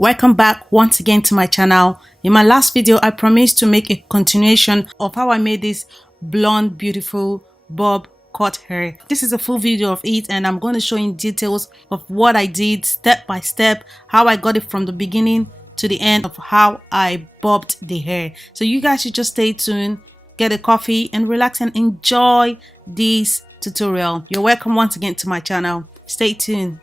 Welcome back once again to my channel. In my last video I promised to make a continuation of how I made this blonde beautiful bob cut hair. This is a full video of it and I'm going to show you details of what I did step by step, how I got it from the beginning to the end of how I bobbed the hair. So you guys should just stay tuned, get a coffee and relax and enjoy this tutorial. You're welcome once again to my channel. Stay tuned.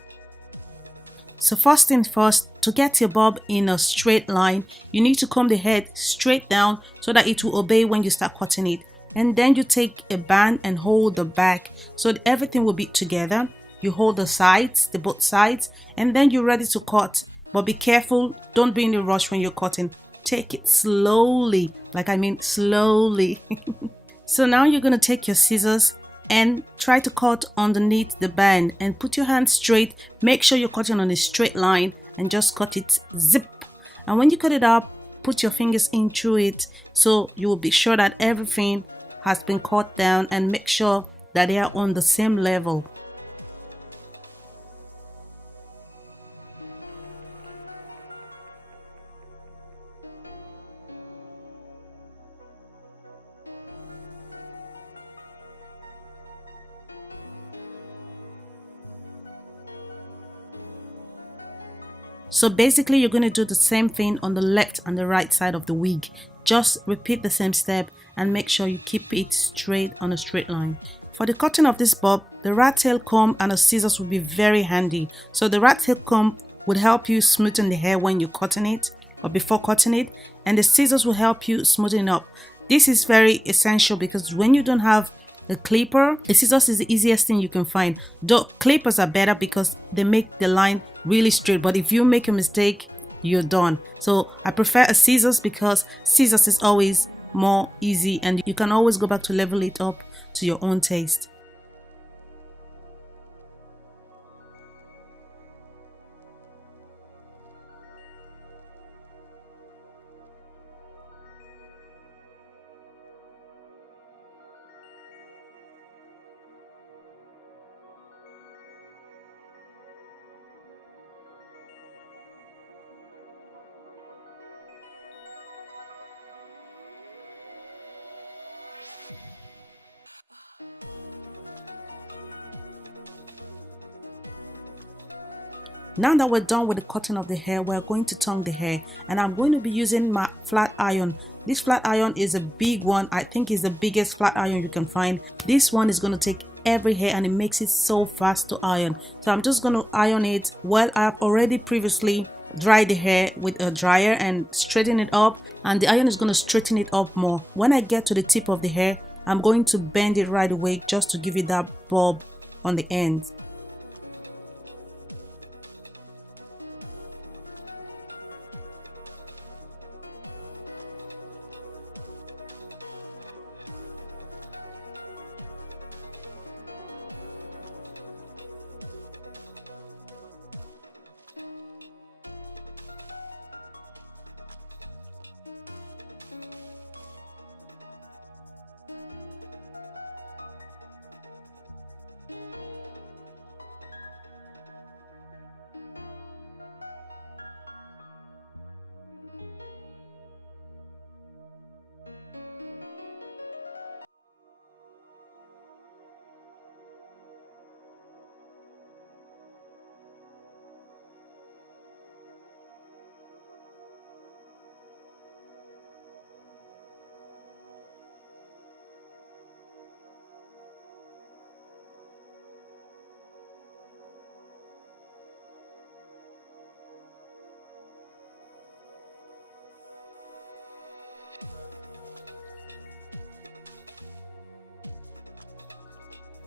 So first things first, to get your bob in a straight line, you need to comb the head straight down so that it will obey when you start cutting it. And then you take a band and hold the back so that everything will be together. You hold the sides, both sides, and then you're ready to cut. But be careful, don't be in a rush when you're cutting. Take it slowly, like I mean slowly. So now you're going to take your scissors and try to cut underneath the band and put your hand straight. Make sure you're cutting on a straight line and just cut it zip. And when you cut it up, put your fingers in through it so you will be sure that everything has been cut down and make sure that they are on the same level. So basically you're going to do the same thing on the left and the right side of the wig. Just repeat the same step and make sure you keep it straight on a straight line. For the cutting of this bob, the Rattail comb and the scissors will be very handy. So the Rattail comb would help you smoothen the hair when you're cutting it or before cutting it, and the scissors will help you smoothen up. This is very essential because when you don't have a clipper, the scissors is the easiest thing you can find. Though clippers are better because they make the line really straight, but if you make a mistake, you're done. So I prefer a scissors because scissors is always more easy and you can always go back to level it up to your own taste. Now that we're done with the cutting of the hair, we're going to tongue the hair and I'm going to be using my flat iron. This flat iron is a big one. I think it's the biggest flat iron you can find. This one is going to take every hair and it makes it so fast to iron. So I'm just going to iron it. Well, I've already previously dried the hair with a dryer and straighten it up, and the iron is going to straighten it up more. When I get to the tip of the hair, I'm going to bend it right away just to give it that bob on the end.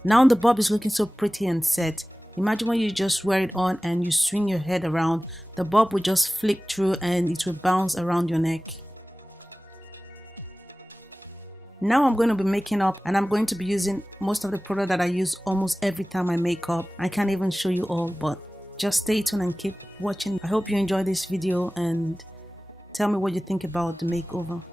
Now the bob is looking so pretty and set. Imagine when you just wear it on and you swing your head around, the bob will just flick through and it will bounce around your neck. Now I'm going to be making up and I'm going to be using most of the product that I use almost every time I make up. I can't even show you all, but just stay tuned and keep watching. I hope you enjoy this video and tell me what you think about the makeover.